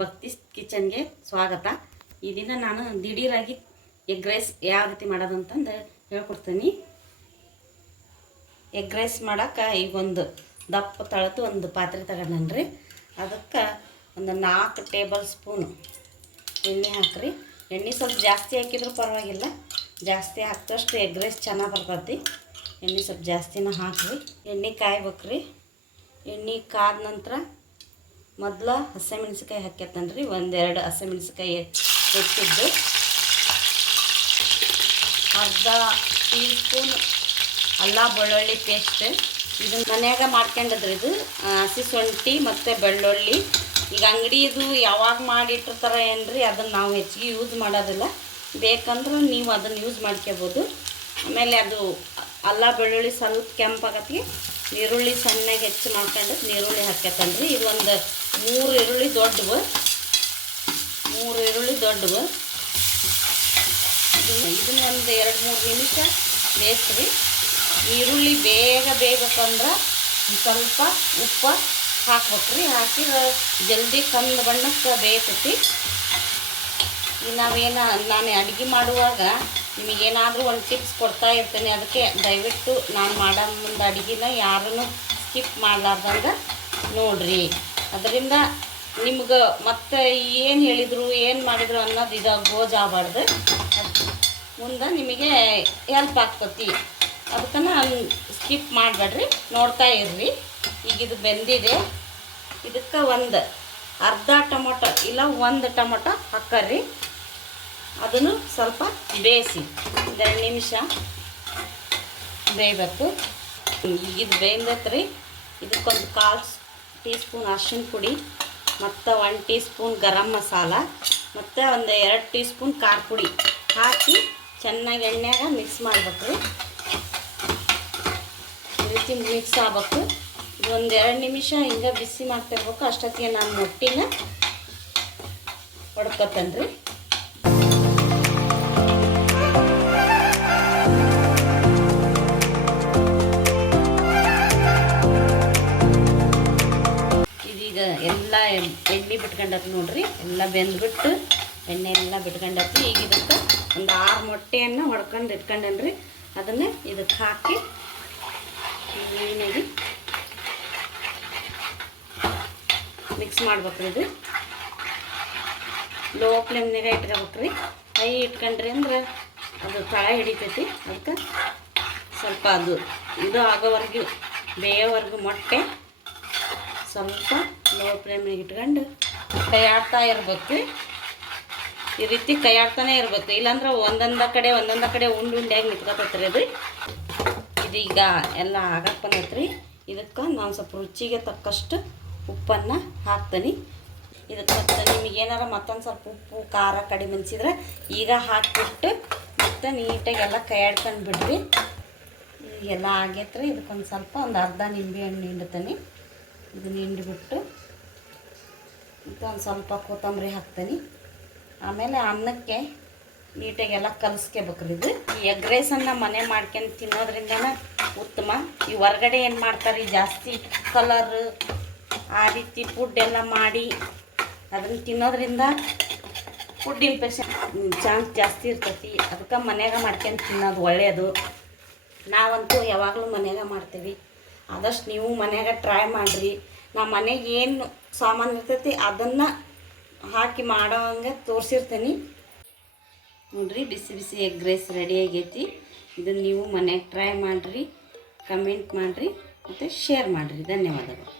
ಭಕ್ತಿ ಕಿಚನ್ಗೆ ಸ್ವಾಗತ. ಈ ದಿನ ನಾನು ದಿಢೀರಾಗಿ ಎಗ್ ರೈಸ್ ಯಾವ ರೀತಿ ಮಾಡೋದಂತಂದು ಹೇಳ್ಕೊಡ್ತೀನಿ. ಎಗ್ ರೈಸ್ ಮಾಡೋಕೆ ಈಗ ಒಂದು ದಪ್ಪ ತಳತು ಒಂದು ಪಾತ್ರೆ ತಗೊಂಡ್ರಿ ಅದಕ್ಕೆ ಒಂದು ನಾಲ್ಕು ಟೇಬಲ್ ಸ್ಪೂನ್ ಎಣ್ಣೆ ಹಾಕ್ರಿ. ಎಣ್ಣೆ ಸ್ವಲ್ಪ ಜಾಸ್ತಿ ಹಾಕಿದ್ರೂ ಪರವಾಗಿಲ್ಲ. ಜಾಸ್ತಿ ಹಾಕಿದಷ್ಟು ಎಗ್ ರೈಸ್ ಚೆನ್ನಾಗಿ ಬರ್ತೈತಿ. ಎಣ್ಣೆ ಸ್ವಲ್ಪ ಜಾಸ್ತಿನ ಹಾಕ್ರಿ. ಎಣ್ಣೆ ಕಾಯ್ಬೇಕ್ರಿ. ಎಣ್ಣೆ ಕಾದ ನಂತರ ಮೊದಲ ಹಸಿಮೆಣ್ಸಿಕಾಯಿ ಹಾಕ್ಯತ್ತನ್ರಿ, ಒಂದೆರಡು ಹಸಿಮೆಣ್ಸಿಕಾಯಿ ಹೆಚ್ಚಿದ್ದು. ಅರ್ಧ ಟೀ ಸ್ಪೂನ್ ಅಲ್ಲ ಬೆಳ್ಳುಳ್ಳಿ ಪೇಸ್ಟ್ ಇದನ್ನ ಮನ್ಯಾಗ ಮಾಡ್ಕೊಂಡದ್ರಿ ಇದು. ಹಸಿ ಶುಂಠಿ ಮತ್ತು ಬೆಳ್ಳುಳ್ಳಿ. ಈಗ ಅಂಗಡಿದು ಯಾವಾಗ ಮಾಡಿಟ್ಟಿರ್ತಾರೆ ಏನ್ರಿ, ಅದನ್ನು ನಾವು ಹೆಚ್ಚಿಗೆ ಯೂಸ್ ಮಾಡೋದಿಲ್ಲ. ಬೇಕಂದ್ರೆ ನೀವು ಅದನ್ನು ಯೂಸ್ ಮಾಡ್ಕೋಬೋದು ಆಮೇಲೆ ಅದು ಅಲ್ಲ, ಬೆಳ್ಳುಳ್ಳಿ ಸ್ವಲ್ಪ ಕೆಂಪಾಗತ್ತಿಗೆ ಈರುಳ್ಳಿ ಸಣ್ಣಗೆ ಹೆಚ್ಚು ಮಾಡ್ಕೊಂಡು ನೀರುಳ್ಳಿ ಹಾಕ್ಯತನ್ರಿ ಇದೊಂದು ಮೂರು ಈರುಳ್ಳಿ ದೊಡ್ಡವು ಮೂರು ಈರುಳ್ಳಿ ದೊಡ್ಡವು ಇದನ್ನ ಒಂದು ಎರಡು ಮೂರು ನಿಮಿಷ ಬೇಯಿಸ್ರಿ. ಈರುಳ್ಳಿ ಬೇಗ ಬೇಯಬೇಕಂದ್ರೆ ತಂದ್ರೆ ಸ್ವಲ್ಪ ಉಪ್ಪು ಹಾಕ್ಬೇಕ್ರಿ. ಹಾಕಿದ್ರೆ ಜಲ್ದಿ ಕಂದು ಬಣ್ಣಕ್ಕೆ ಬೇಯ್ತೈತಿ. ನಾವೇನು ನಾನು ಅಡುಗೆ ಮಾಡುವಾಗ ನಿಮಗೇನಾದರೂ ಒಂದು ಟಿಪ್ಸ್ ಕೊಡ್ತಾ ಇರ್ತೇನೆ. ಅದಕ್ಕೆ ದಯವಿಟ್ಟು ನಾನು ಮಾಡೋ ಮುಂದೆ ಅಡುಗೆನ ಯಾರೂ ಸ್ಕಿಪ್ ಮಾಡಲಾರ್ದಂಗೆ ನೋಡ್ರಿ. ಅದರಿಂದ ನಿಮ್ಗೆ ಮತ್ತೆ ಏನು ಹೇಳಿದರು, ಏನು ಮಾಡಿದ್ರು ಅನ್ನೋದು ಇದು ಗೋಜ್ ಆಗಬಾರ್ದು. ಮುಂದೆ ನಿಮಗೆ ಹೆಲ್ಪ್ ಆಗ್ತತಿ. ಅದಕ್ಕೆ ನಾನು ಸ್ಕಿಪ್ ಮಾಡಬೇಡ್ರಿ. ನೋಡ್ತಾ ಇರ್ರಿ. ಈಗ ಇದು ಬೆಂದಿದೆ. ಇದಕ್ಕೆ ಒಂದು ಅರ್ಧ ಟೊಮೊಟೊ, ಇಲ್ಲ ಒಂದು ಟೊಮೊಟೊ ಹಾಕರ್ರಿ ಅದನ್ನು ಸ್ವಲ್ಪ ಬೇಯಿಸಿ ಒಂದೆರಡು ನಿಮಿಷ ಬೇಯಬೇಕು. ಈಗ ಇದು ಬೇಯ್ದೈತ್ರಿ. ಇದಕ್ಕೊಂದು ಕಾಲು ಟೀ ಸ್ಪೂನ್ ಅರ್ಶಿಣ ಪುಡಿ, ಮತ್ತು one teaspoon garam masala, ಮತ್ತು ಒಂದು ಎರಡು ಟೀ ಸ್ಪೂನ್ ಖಾರ ಪುಡಿ ಹಾಕಿ ಚೆನ್ನಾಗಿ ಎಣ್ಣೆಯಾಗ ಮಿಕ್ಸ್ ಮಾಡಬೇಕು. ರೀತಿ ಮಿಕ್ಸ್ ಆಗ್ಬೇಕು. ಇದೊಂದು ಎರಡು ನಿಮಿಷ ಹಿಂಗೆ ಬಿಸಿ ಮಾಡ್ತಿರ್ಬೇಕು. ಅಷ್ಟೊತ್ತಿಗೆ ನಾನು ಮೊಟ್ಟಿನ ಹೊಡ್ಕೊತೇನೆ ಇದೀಗ ಎಲ್ಲ ಎಣ್ಣೆ ಬಿಟ್ಕೊಂಡತ್ ನೋಡ್ರಿ, ಎಲ್ಲ ಬೆಂದ್ಬಿಟ್ಟು ಎಣ್ಣೆ ಎಲ್ಲ ಬಿಟ್ಕೊಂಡತ್ತಿ ಈಗ ಇದಕ್ಕೆ ಒಂದು ಆರು ಮೊಟ್ಟೆಯನ್ನು ಹೊಡ್ಕೊಂಡು ಇಟ್ಕೊಂಡೇನ್ರಿ. ಅದನ್ನು ಇದಕ್ಕೆ ಹಾಕಿ ಕ್ಲೀನಾಗಿ ಮಿಕ್ಸ್ ಮಾಡ್ಬೇಕ್ರಿ ಇದು. ಲೋ ಫ್ಲೇಮ್ನಾಗ ಇಟ್ಕೋಬೇಕ್ರಿ. ಕೈ ಇಟ್ಕೊಂಡ್ರಿ ಅಂದ್ರೆ ಅದು ತಳ ಹಿಡಿತೈತಿ. ಅದಕ್ಕೆ ಸ್ವಲ್ಪ ಅದು ಇದು ಆಗೋವರೆಗೂ, ಬೇಯೋವರೆಗೂ ಮೊಟ್ಟೆ ಸ್ವಲ್ಪ ಲೋ ಫ್ಲೇಮ್ನಾಗ ಇಟ್ಕೊಂಡು ಕೈಯಾಡ್ತಾ ಇರ್ಬೇಕು. ಈ ರೀತಿ ಕೈಯಾಡ್ತಾನೆ ಇರ್ಬೇಕು. ಇಲ್ಲಾಂದ್ರೆ ಒಂದೊಂದ ಕಡೆ ಒಂದೊಂದ ಕಡೆ ಉಂಡು ಉಂಡಿಯಾಗಿ ನಿಂತ್ಕೊತೈತ್ರಿ ಅದು. ಇದೀಗ ಎಲ್ಲ ಆಗಕ್ಕೆ ಇದಕ್ಕೆ ನಾನು ಸ್ವಲ್ಪ ರುಚಿಗೆ ತಕ್ಕಷ್ಟು ಉಪ್ಪನ್ನು ಹಾಕ್ತೀನಿ. ಇದಕ್ಕೆ ಮತ್ತೆ ನಿಮಗೆ ಏನಾರ ಮತ್ತೊಂದು ಸ್ವಲ್ಪ ಉಪ್ಪು, ಖಾರ ಕಡಿಮೆ ಅನ್ಸಿದ್ರೆ ಈಗ ಹಾಕಿಬಿಟ್ಟು ಮತ್ತೆ ನೀಟಾಗಿ ಎಲ್ಲ ಕೈ ಆಡ್ಕೊಂಡು ಬಿಡ್ರಿ. ಎಲ್ಲ ಆಗೈತ್ರಿ. ಇದಕ್ಕೊಂದು ಸ್ವಲ್ಪ ಒಂದು ಅರ್ಧ ನಿಂಬೆ ಹಣ್ಣು ಹಿಂಡ್ತೀನಿ. ಇದನ್ನ ಹಿಂಡಿಬಿಟ್ಟು ಇದೊಂದು ಸ್ವಲ್ಪ ಕೊತ್ತಂಬರಿ ಹಾಕ್ತೀನಿ. ಆಮೇಲೆ ಅನ್ನಕ್ಕೆ ನೀಟಾಗಿ ಎಲ್ಲ ಕಲಿಸ್ಕೋಬೇಕ್ರಿ ಇದು. ಈ ಎಗ್ ರೈಸನ್ನು ಮನೆ ಮಾಡ್ಕೊಂಡು ತಿನ್ನೋದ್ರಿಂದನೇ ಉತ್ತಮ. ಈ ಹೊರಗಡೆ ಏನು ಮಾಡ್ತಾರೆ ಜಾಸ್ತಿ ಕಲರ್ ಆ ರೀತಿ ಫುಡ್ ಎಲ್ಲ ಮಾಡಿ ಅದನ್ನು ತಿನ್ನೋದ್ರಿಂದ ಫುಡ್ ಇನ್ಫೆಕ್ಷನ್ ಚಾನ್ಸ್ ಜಾಸ್ತಿ ಇರ್ತೈತಿ. ಅದಕ್ಕೆ ಮನ್ಯಾಗ ಮಾಡ್ಕೊಂಡು ತಿನ್ನೋದು ಒಳ್ಳೆಯದು ನಾವಂತೂ ಯಾವಾಗಲೂ ಮನೆಯಾಗ ಮಾಡ್ತೀವಿ. ಆದಷ್ಟು ನೀವು ಮನ್ಯಾಗ ಟ್ರೈ ಮಾಡಿರಿ. ನಮ್ಮ ಮನೆಗೆ ಏನು ಸಾಮಾನು ಇರ್ತೈತಿ ಅದನ್ನು ಹಾಕಿ ಮಾಡೋ ಹಂಗೆ ತೋರಿಸಿರ್ತೀನಿ. ನೋಡಿರಿ ಬಿಸಿ ಬಿಸಿ ಎಗ್ ರೈಸ್ ರೆಡಿ ಆಗೈತಿ. ಇದನ್ನು ನೀವು ಮನೆಗೆ ಟ್ರೈ ಮಾಡಿರಿ ಕಮೆಂಟ್ ಮಾಡಿರಿ, ಮತ್ತು ಶೇರ್ ಮಾಡಿರಿ. ಧನ್ಯವಾದಗಳು.